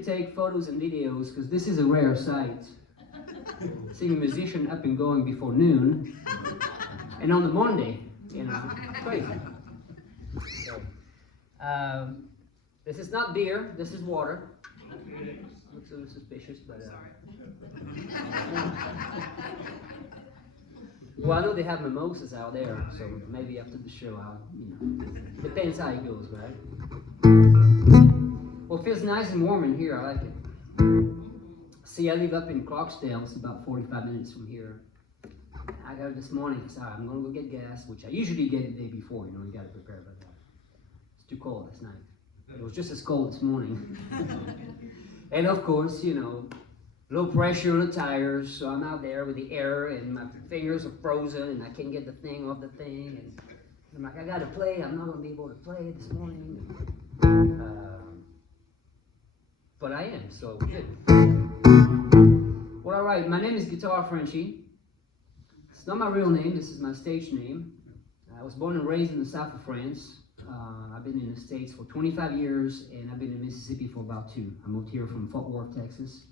usually take photos and videos because this is a rare sight. Seeing a musician up and going before noon, and on the Monday, you know, crazy. So, this is not beer, this is water. Looks a little suspicious, but well, I know they have mimosas out there, so maybe after the show, depends how it goes, right? Well, it feels nice and warm in here. I like it. See, I live up in Clarksdale. It's about 45 minutes from here. I got it this morning. So I'm going to go get gas, which I usually get the day before. You know, you got to prepare for that. It's too cold last night. It was just as cold this morning. And of course, you know, low pressure on the tires. So I'm out there with the air, and my fingers are frozen, and I can't get the thing off the thing. And I'm like, I got to play. I'm not going to be able to play this morning. But I am, so good. Well, all right, my name is Guitar Frenchie. It's not my real name, this is my stage name. I was born and raised in the south of France. I've been in the States for 25 years, and I've been in Mississippi for about 2. I moved here from Fort Worth, Texas.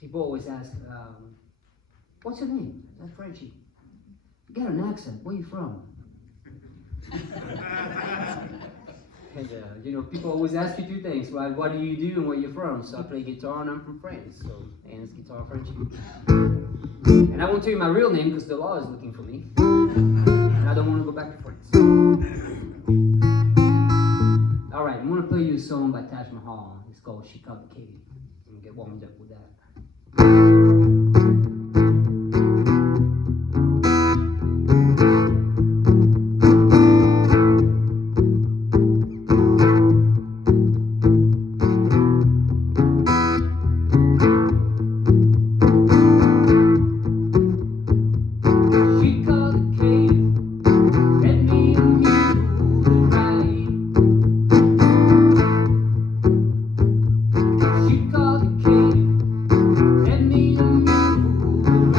People always ask, what's your name? I'm Frenchie. You got an accent, where are you from? And, you know, people always ask you 2 things. Well, what do you do and where you're from? So I play guitar and I'm from France. So, and it's Guitar Frenchie. And I won't tell you my real name because the law is looking for me. And I don't want to go back to France. All right, I'm going to play you a song by Taj Mahal. It's called Chicago Katie. I'm going to get warmed up with that. She called the king, let me a mule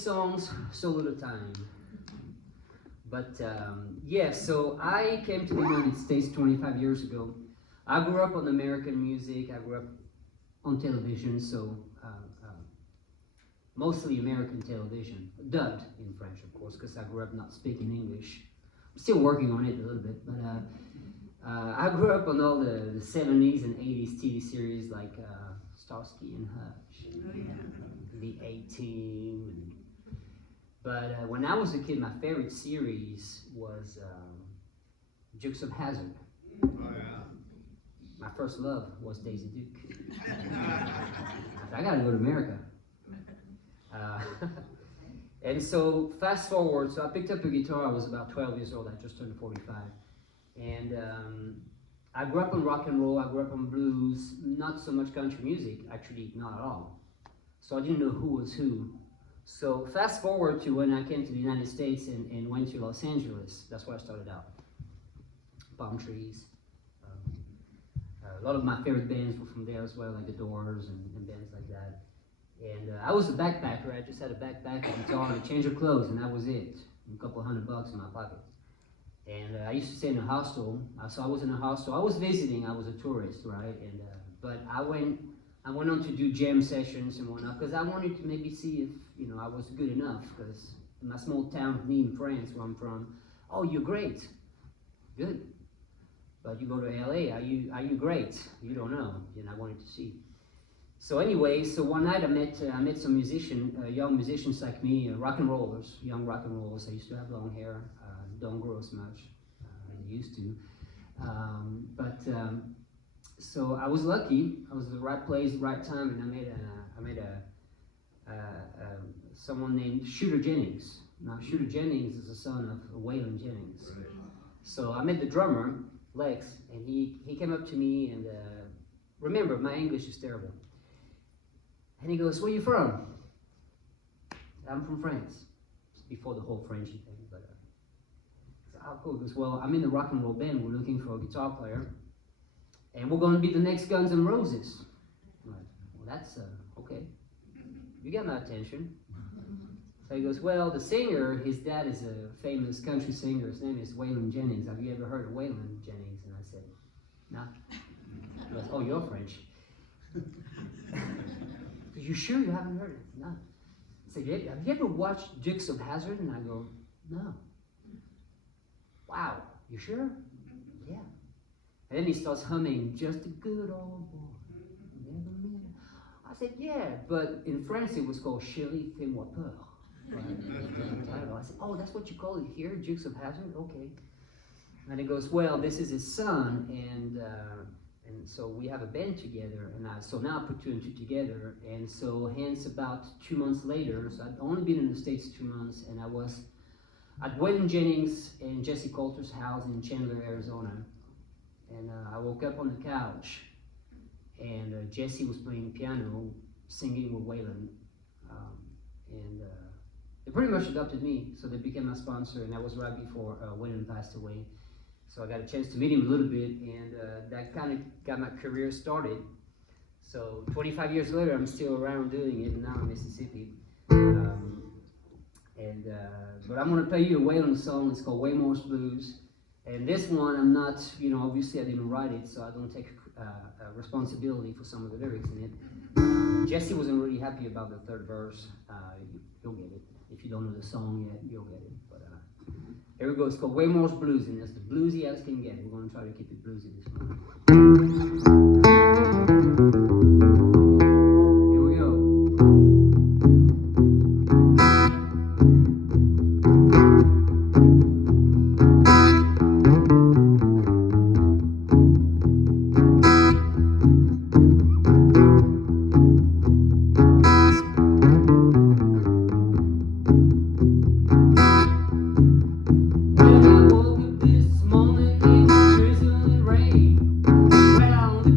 songs, so little time. But yeah, so I came to the United States 25 years ago. I grew up on American music. I grew up on television, so mostly American television, dubbed in French, of course, because I grew up not speaking English. I'm still working on it a little bit, but I grew up on all the 70s and 80s TV series like Starsky and Hutch, the A-Team. But when I was a kid, my favorite series was Dukes of Hazzard. Oh, yeah. My first love was Daisy Duke. I gotta go to America. And so fast forward, so I picked up a guitar. I was about 12 years old. I just turned 45. And I grew up on rock and roll. I grew up on blues. Not so much country music, actually, not at all. So I didn't know who was who. So fast forward to when I came to the United States and went to Los Angeles. That's where I started out. Palm Trees. A lot of my favorite bands were from there as well, like the Doors and bands like that. And I was a backpacker. I just had a backpack, a guitar, and a change of clothes, and that was it. And a couple $100 in my pocket. And I used to stay in a hostel. So I was in a hostel. I was visiting. I was a tourist, right? And but I went on to do jam sessions and whatnot because I wanted to maybe see if I was good enough. Because in my small town of Nîmes, France, where I'm from, oh, you're great, good. But you go to LA, are you great? You don't know. And I wanted to see. So anyway, so one night I met some young musicians like me, rock and rollers, young rock and rollers. I used to have long hair, don't grow as much as I used to. So I was lucky. I was at the right place, right time, and I met someone named Shooter Jennings. Now Shooter Jennings is the son of Waylon Jennings. Right. So I met the drummer, Lex, and he came up to me and remember, my English is terrible. And he goes, "Where you from?" "I'm from France." It's before the whole Frenchie thing, but oh, cool. He goes, "Well, I'm in the rock and roll band. We're looking for a guitar player, and we're going to be the next Guns N' Roses." I'm like, "Well, that's okay. You got my attention." So he goes, "Well, the singer, his dad is a famous country singer. His name is Waylon Jennings. Have you ever heard of Waylon Jennings?" And I said, "No." He goes, "Oh, you're French." "Are you sure you haven't heard it?" "No." I said, "Have you ever watched Dukes of Hazzard?" And I go, "No." "Wow, you sure?" "Yeah." And then he starts humming, "Just a good old boy. Never met." I said, "Yeah, but in France it was called Chérie, fais-moi peur." Right? I said, "Oh, that's what you call it here, Dukes of Hazzard? Okay." And he goes, "Well, this is his son, and so we have a band together, and so now I put two and two together, and so hence about 2 months later, so I'd only been in the States 2 months, and I was at Waylon Jennings and Jesse Coulter's house in Chandler, Arizona, and I woke up on the couch, and Jesse was playing piano, singing with Waylon, and they pretty much adopted me, so they became my sponsor, and that was right before Waylon passed away. So I got a chance to meet him a little bit, and that kind of got my career started. So 25 years later, I'm still around doing it, now in Mississippi. But I'm going to play you a Waylon song. It's called Waymore's Blues. And this one, I'm not, obviously I didn't write it, so I don't take responsibility for some of the lyrics in it. Jesse wasn't really happy about the third verse. You'll get it. If you don't know the song yet, you'll get it. But here we go. It's called Waymore's Blues, and it's the bluesy as can get. We're going to try to keep it bluesy this morning. Here we go. When I woke up this morning, it was drizzling rain. Right on the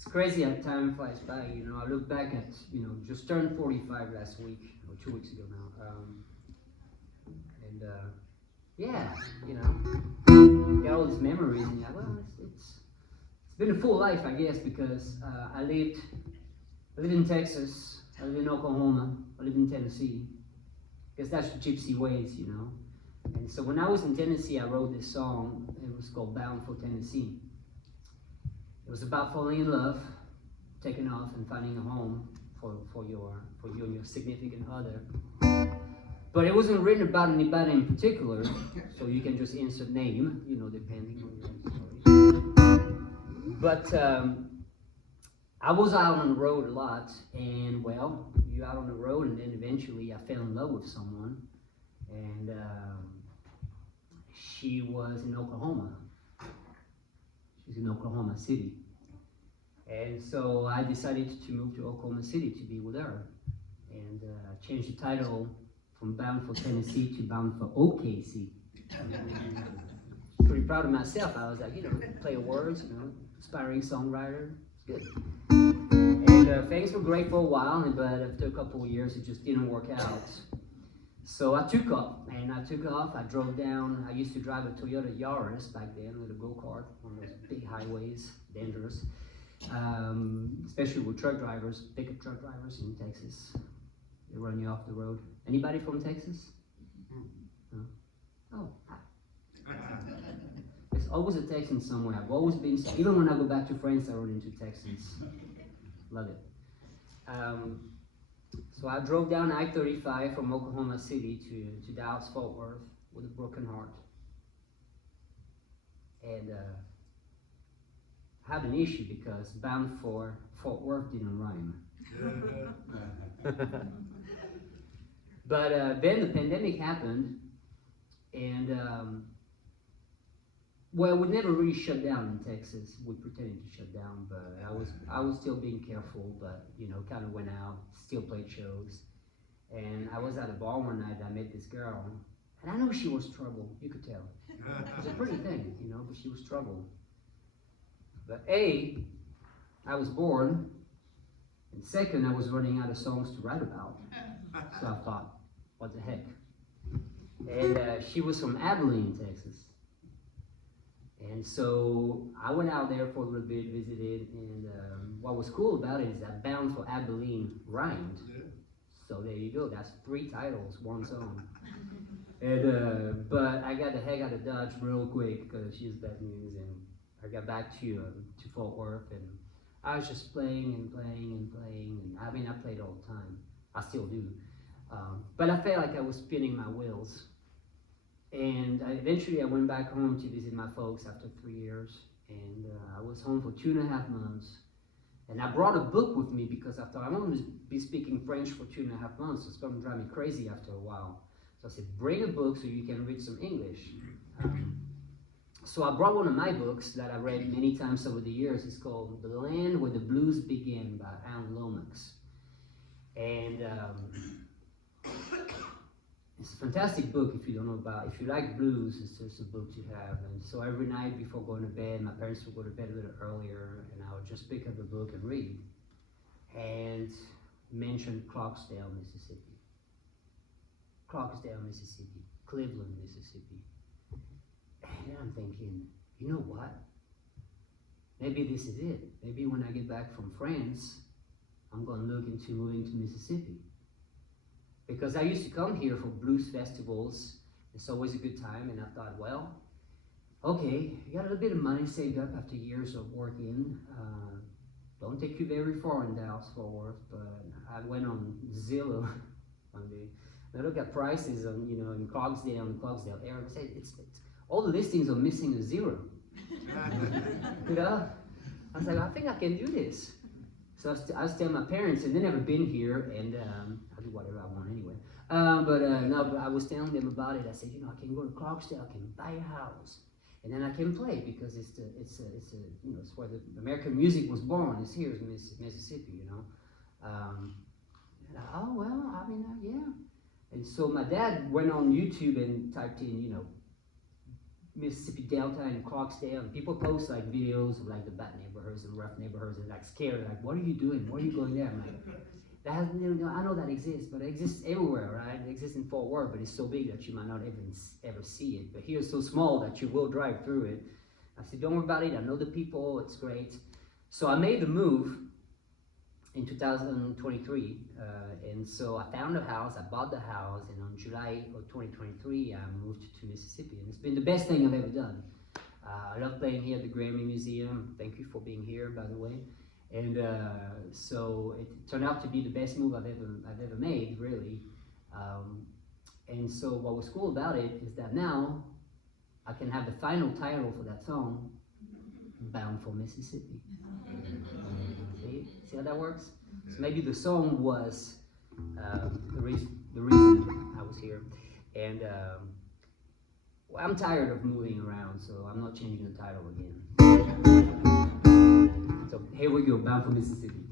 It's crazy how time flies by, you know. I look back at, you know, just turned 45 last week, or 2 weeks ago now. Yeah, you know, got all these memories, and well, it's been a full life, I guess, because I lived in Texas, I lived in Oklahoma, I lived in Tennessee, because that's the gypsy ways, you know. And so when I was in Tennessee, I wrote this song. It was called Bound for Tennessee. It was about falling in love, taking off, and finding a home for you and your significant other. But it wasn't written about anybody in particular, so you can just insert name, you know, depending on your story. But I was out on the road a lot, and well, you're out on the road, and then eventually I fell in love with someone, and she was in Oklahoma. She's in Oklahoma City. And so I decided to move to Oklahoma City to be with her, and changed the title from Bound for Tennessee to Bound for OKC. Pretty proud of myself. I was like, you know, play words, you know, aspiring songwriter. It's good. And things were great for a while, but after a couple of years, it just didn't work out. So I took off, I drove down. I used to drive a Toyota Yaris back then with a go-kart on those big highways, dangerous. Especially with truck drivers, pickup truck drivers in Texas. They run you off the road. Anybody from Texas? No? Oh, hi. There's always a Texan somewhere. I've always been, even when I go back to France, I run into Texans. Love it. So I drove down I-35 from Oklahoma City to Dallas, Fort Worth with a broken heart. And had an issue because Bound for Fort Worth didn't rhyme. But then the pandemic happened, and well, we never really shut down in Texas. We pretended to shut down, but I was still being careful. But you know, kind of went out, still played shows, and I was at a bar one night. I met this girl, and I knew she was trouble. You could tell. It was a pretty thing, you know, but she was trouble. But A, I was bored, and second, I was running out of songs to write about. So I thought, what the heck? And she was from Abilene, Texas. And so I went out there for a little bit, visited, and what was cool about it is that Bound for Abilene rhymed. So there you go, that's 3 titles, 1 song. And but I got the heck out of Dodge real quick because she was bad news, and I got back to Fort Worth, and I was just playing and playing and playing, and I mean, I played all the time. I still do. But I felt like I was spinning my wheels. And eventually I went back home to visit my folks after 3 years, and I was home for 2.5 months. And I brought a book with me because I thought I'm going to be speaking French for 2.5 months. It's going to drive me crazy after a while. So I said, bring a book so you can read some English. So I brought one of my books that I read many times over the years. It's called The Land Where the Blues Begin by Alan Lomax. And it's a fantastic book if you don't know about it. If you like blues, it's just a book to have. And so every night before going to bed, my parents would go to bed a little earlier, and I would just pick up the book and read. And mention Clarksdale, Mississippi. Clarksdale, Mississippi. Cleveland, Mississippi. And I'm thinking, you know what? Maybe this is it. Maybe when I get back from France, I'm going to look into moving to Mississippi. Because I used to come here for blues festivals. It's always a good time, and I thought, well, okay, you got a little bit of money saved up after years of working. Don't take you very far in Dallas, Fort Worth, but I went on Zillow one day. And I looked at prices on, you know, in the Clarksdale area. I said, it's all the listings are missing a 0. You know? I was like, I think I can do this. So I was telling my parents, and they've never been here, and I'll do whatever I want anyway. But I was telling them about it. I said, you know, I can go to Clarksdale, I can buy a house, and then I can play because it's you know, it's where the American music was born. It's here in Mississippi, you know. Oh well, I mean, yeah. And so my dad went on YouTube and typed in, you know, Mississippi Delta and Clarksdale, and people post like videos of like the bad neighborhoods and rough neighborhoods and like scared, like, what are you doing? Why are you going there? I'm like, that has, I know that exists, but it exists everywhere, right? It exists in Fort Worth, but it's so big that you might not ever see it. But here it's so small that you will drive through it. I said, don't worry about it. I know the people. It's great. So I made the move in 2023, and so I found a house, I bought the house, and on July of 2023, I moved to Mississippi, and it's been the best thing I've ever done. I love playing here at the Grammy Museum. Thank you for being here, by the way. And so it turned out to be the best move I've ever made, really. And so what was cool about it is that now I can have the final title for that song, Bound for Mississippi. See how that works? So maybe the song was the reason I was here. And well, I'm tired of moving around, so I'm not changing the title again. So here we go, Bound for Mississippi.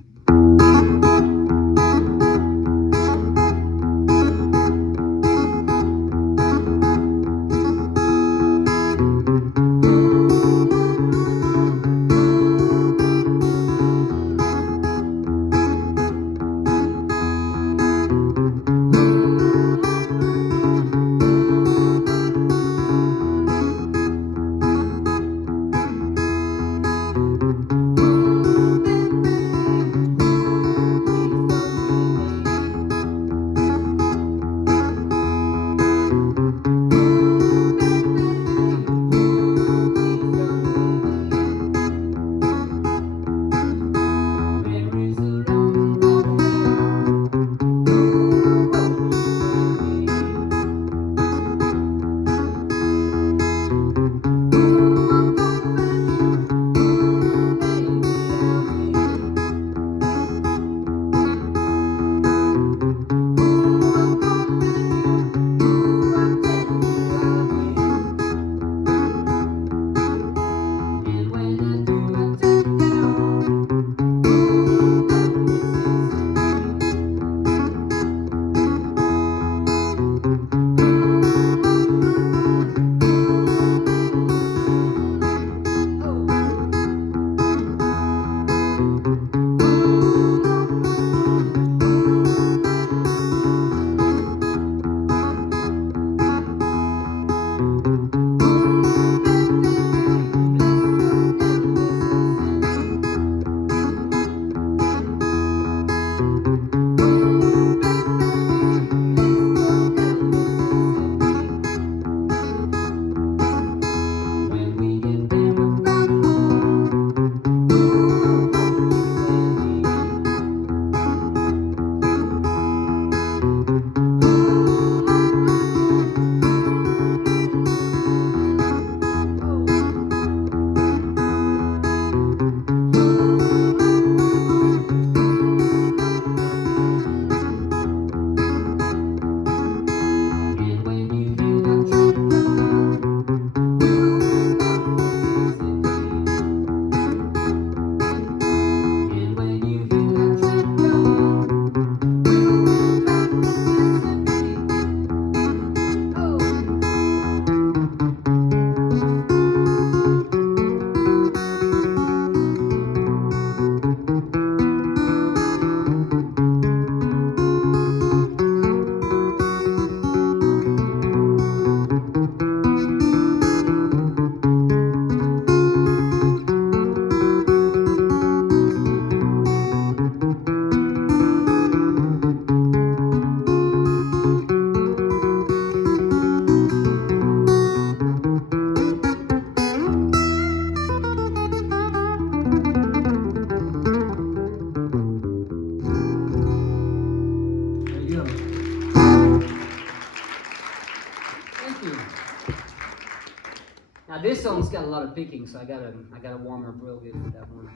Now this song's got a lot of picking, so I gotta warm up real good for that one.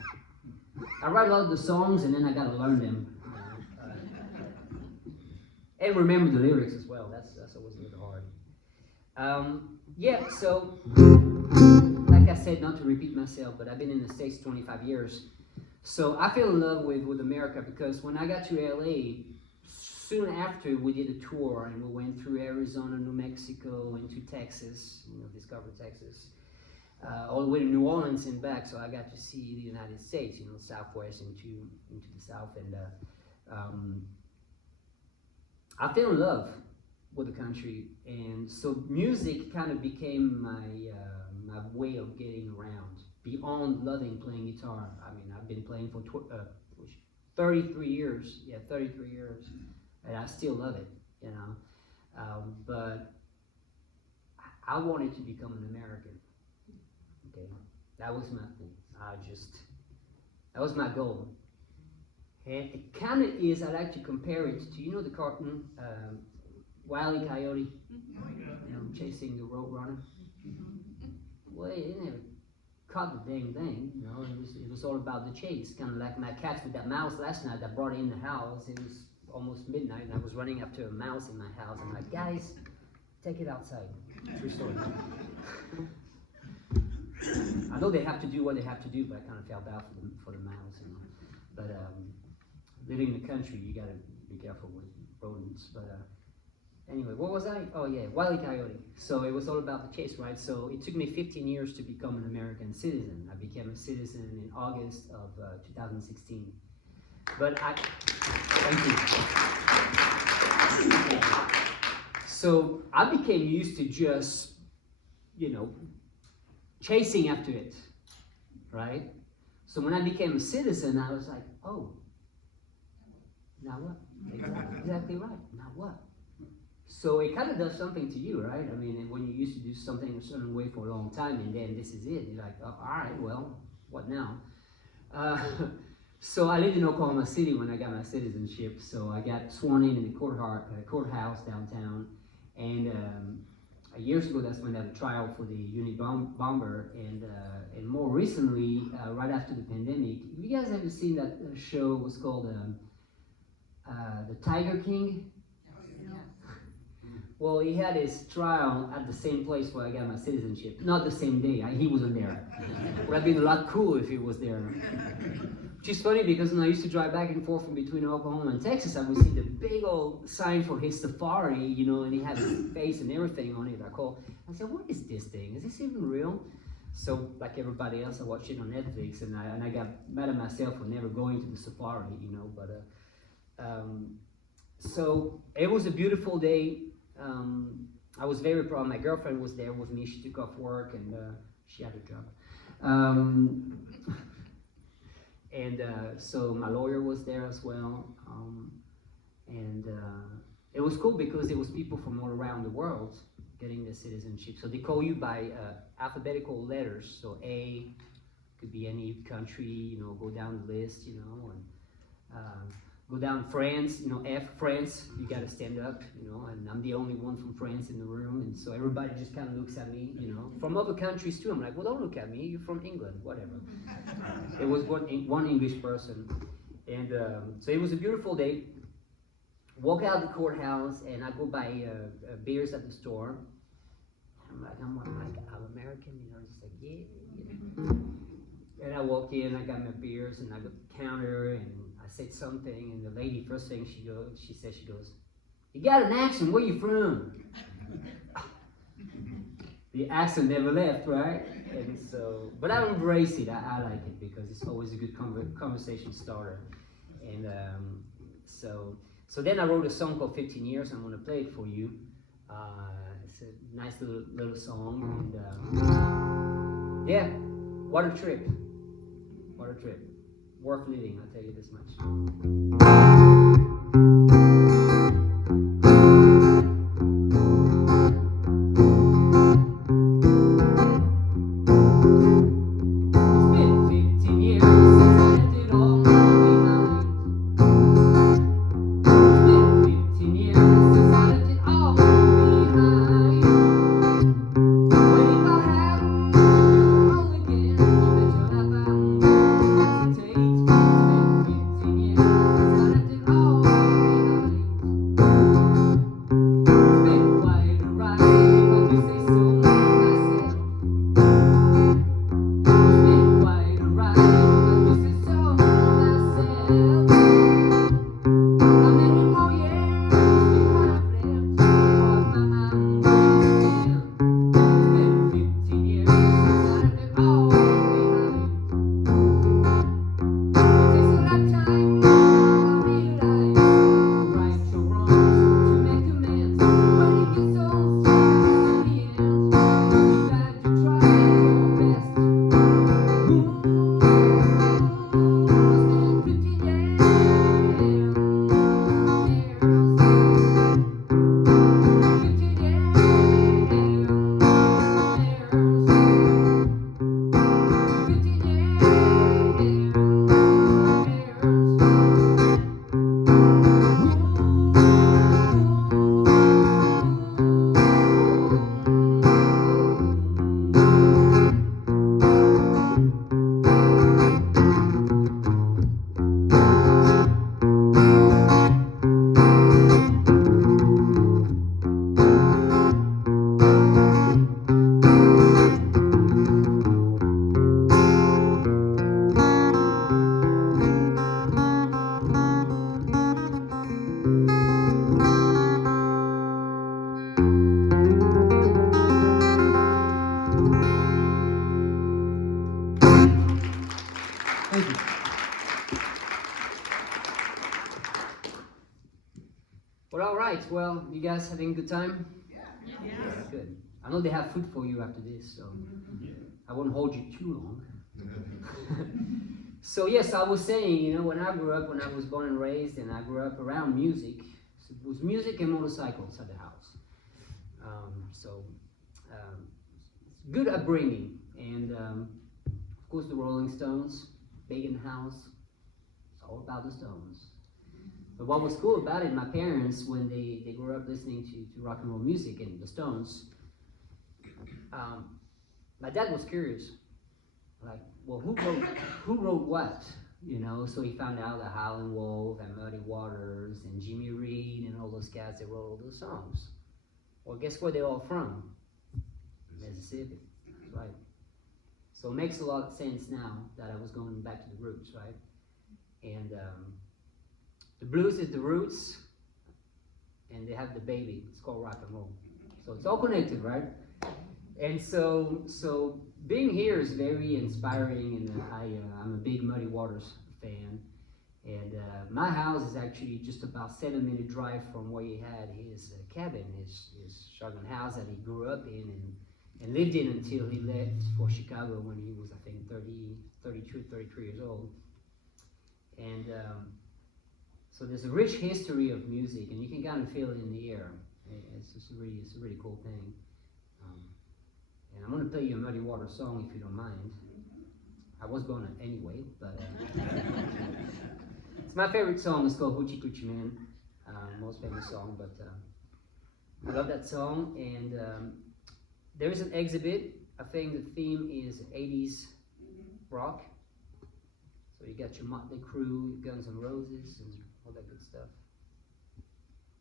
I write a lot of the songs and then I gotta learn them. And remember the lyrics as well. That's always a little hard. Yeah, so like I said, not to repeat myself, but I've been in the States 25 years. So I fell in love with America because when I got to LA, soon after we did a tour and we went through Arizona, New Mexico, into Texas, discovered Texas, all the way to New Orleans and back. So I got to see the United States, Southwest into the South, and I fell in love with the country, and so music kind of became my way of getting around. Beyond loving playing guitar, I mean, I've been playing for 33 years. Yeah, 33 years, and I still love it, But I wanted to become an American. Okay, that was my thing. That was my goal. And it kind of is. I like to compare it to the cartoon Wile E. Coyote, chasing the road runner. Well, they never caught the dang thing. It was all about the chase. Kind of like my cats with that mouse last night that brought it in the house. It was almost midnight, and I was running after a mouse in my house. I'm like, guys, take it outside. True story. I know they have to do what they have to do, but I kind of felt bad for the mouse. But living in the country, you got to be careful with rodents. But anyway, what was I? Oh yeah, Wile E. Coyote. So it was all about the chase, right? So it took me 15 years to become an American citizen. I became a citizen in August of 2016. But thank you. So I became used to just, chasing after it, right? So when I became a citizen, I was like, oh, now what? Exactly right. Now what? So it kind of does something to you, right? I mean, when you used to do something a certain way for a long time, and then this is it, you're like, oh, all right, well, what now? So I lived in Oklahoma City when I got my citizenship. So I got sworn in the courthouse downtown, and years ago, that's when I had a trial for the unit bomber, and more recently, right after the pandemic, you guys ever seen that show? Was called The Tiger King? Well, he had his trial at the same place where I got my citizenship. Not the same day. He wasn't there. Would have been a lot cooler if he was there. Which is funny because when I used to drive back and forth from between Oklahoma and Texas, I would see the big old sign for his safari, and he had his face and everything on it. I said, what is this thing? Is this even real? So, like everybody else, I watched it on Netflix, and I got mad at myself for never going to the safari, So it was a beautiful day. I was very proud. My girlfriend was there with me. She took off work, and she had a job. So my lawyer was there as well. It was cool because it was people from all around the world getting the citizenship. So they call you by alphabetical letters. So A could be any country, go down the list, and go down France, F, France, you gotta stand up, and I'm the only one from France in the room, and so everybody just kind of looks at me, From other countries too, I'm like, well, don't look at me, you're from England, whatever. It was one English person, and so it was a beautiful day. Walk out the courthouse, and I go buy beers at the store. I'm like, I'm American, just like, yeah. And I walk in, I got my beers, and I go to the counter, and I said something, and the lady, first thing she goes, you got an accent, where you from? The accent never left, right? And so, but I embrace it, I like it, because it's always a good conversation starter. And so then I wrote a song called 15 Years, I'm gonna play it for you. It's a nice little song, and yeah, what a trip. What a trip. Worth living, I'll tell you this much. Thank you. Well, all right. Well, you guys having a good time? Yeah. Good. I know they have food for you after this, so I won't hold you too long. So yes, I was saying, you know, when I grew up, when I was born and raised, and I grew up around music, it was music and motorcycles at the house. Good upbringing, and of course the Rolling Stones, big in the house. It's all about the Stones. But what was cool about it, my parents, when they grew up listening to rock and roll music and the Stones, my dad was curious, like, well, who wrote what? You know, so he found out that Howlin' Wolf and Muddy Waters and Jimmy Reed and all those guys that wrote all those songs. Well, guess where they're all from? Mississippi, right? So it makes a lot of sense now that I was going back to the roots, right? And the blues is the roots, and they have the baby. It's called rock and roll. So it's all connected, right? And so being here is very inspiring, and I'm a big Muddy Waters fan. And my house is actually just about 7-minute drive from where he had his cabin, his shotgun house that he grew up in and lived in until he left for Chicago when he was, I think, 32, 33 years old. And so there's a rich history of music, and you can kind of feel it in the air. It's a really cool thing. And I'm going to play you a Muddy Waters song if you don't mind. I was going to anyway, but it's my favorite song. It's called Hoochie Coochie Man, most famous song, but I love that song. And there is an exhibit. I think the theme is 80s rock. So you got your Motley Crue, Guns N' Roses, and all that good stuff.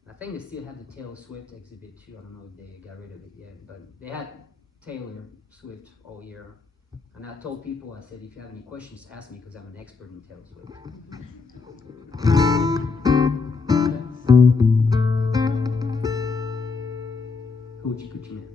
I think they still have the Taylor Swift exhibit too. I don't know if they got rid of it yet, but they had Taylor Swift all year. And I told people, I said, if you have any questions, ask me, because I'm an expert in Taylor Swift. Hoochie Coochie Man.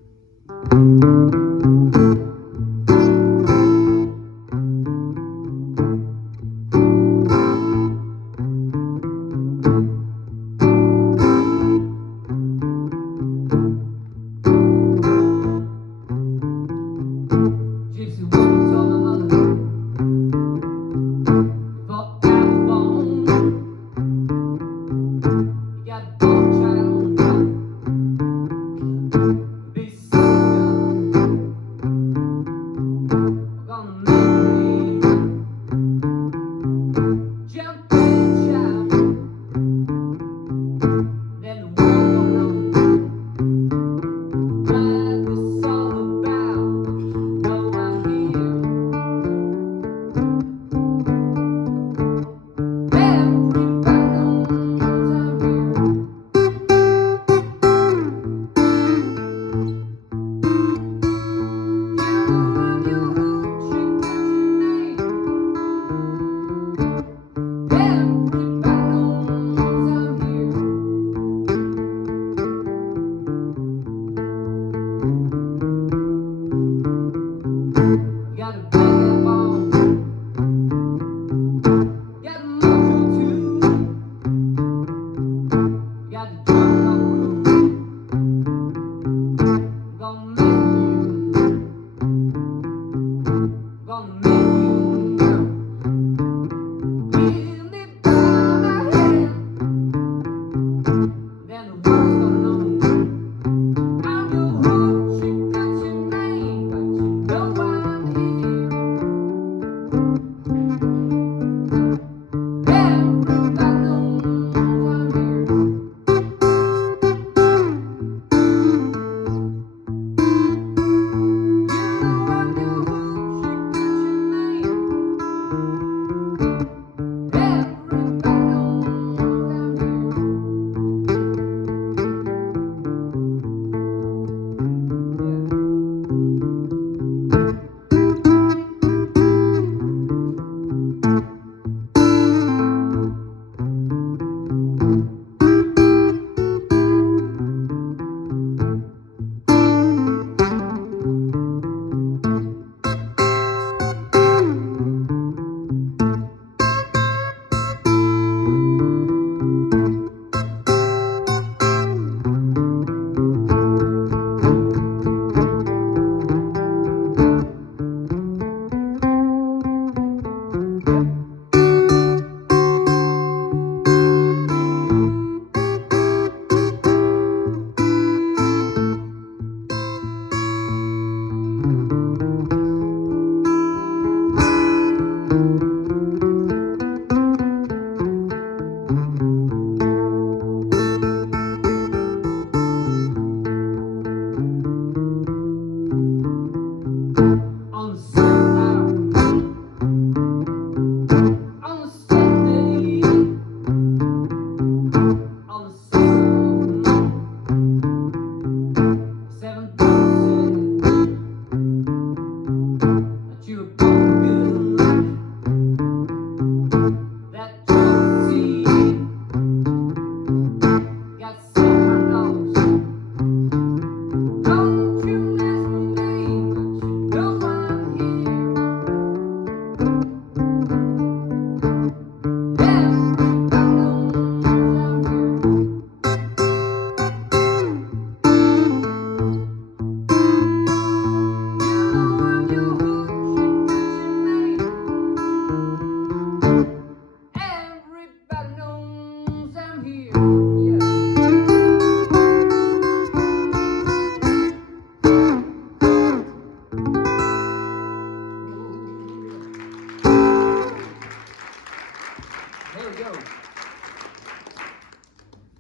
There we go.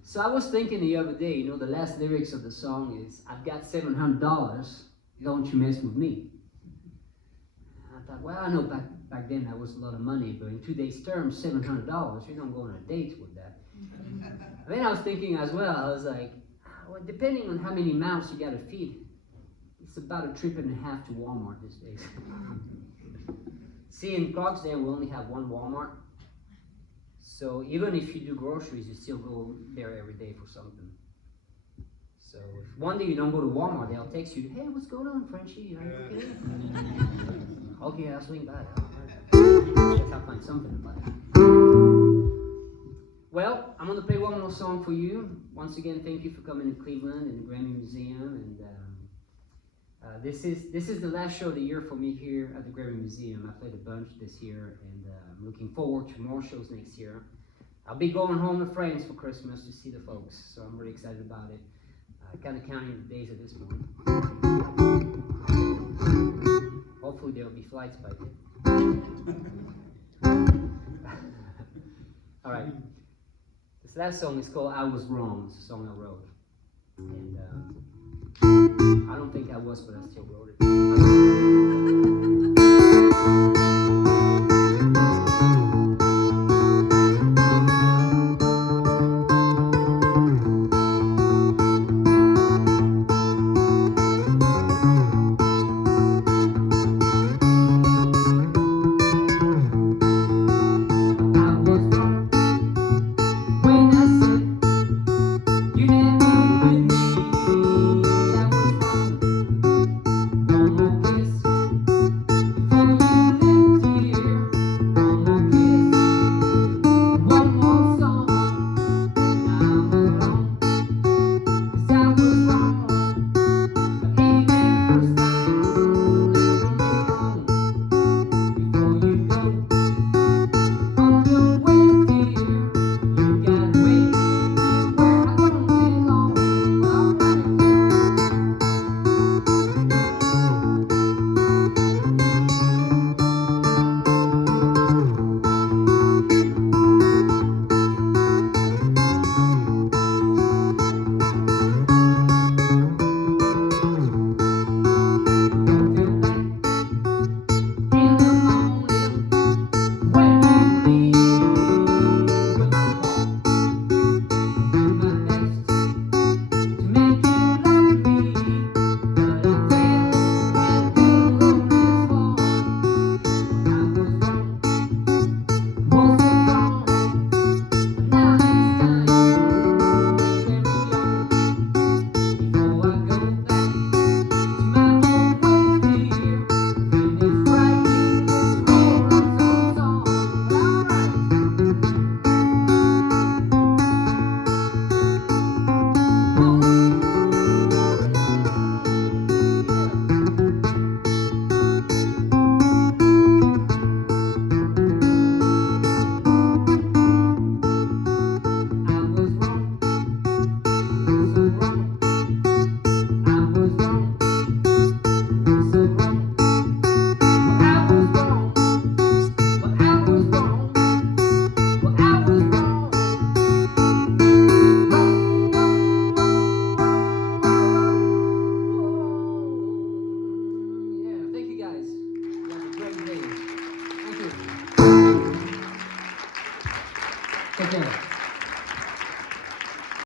So I was thinking the other day, you know, the last lyrics of the song is, I've got $700, don't you mess with me. And I thought, well, I know back then that was a lot of money, but in today's terms, $700, you don't go on a date with that. And then I was thinking as well, I was like, well, depending on how many mouths you gotta feed, it's about a trip and a half to Walmart these days. See, in Clarksdale, we only have one Walmart. So even if you do groceries, you still go there every day for something. So if one day you don't go to Walmart, they'll text you, hey, what's going on, Frenchie? Are you okay? Okay, I'll swing by. I guess I'll find something to buy. Well, I'm going to play one more song for you. Once again, thank you for coming to Cleveland and the Grammy Museum. And this is the last show of the year for me here at the Grammy Museum. I played a bunch this year, and I'm looking forward to more shows next year. I'll be going home to France for Christmas to see the folks, so I'm really excited about it. Kind of counting the days at this point. Hopefully there will be flights by then. All right. This last song is called I Was Wrong. It's a song I wrote. And I don't think I was, but I still wrote it. Take care.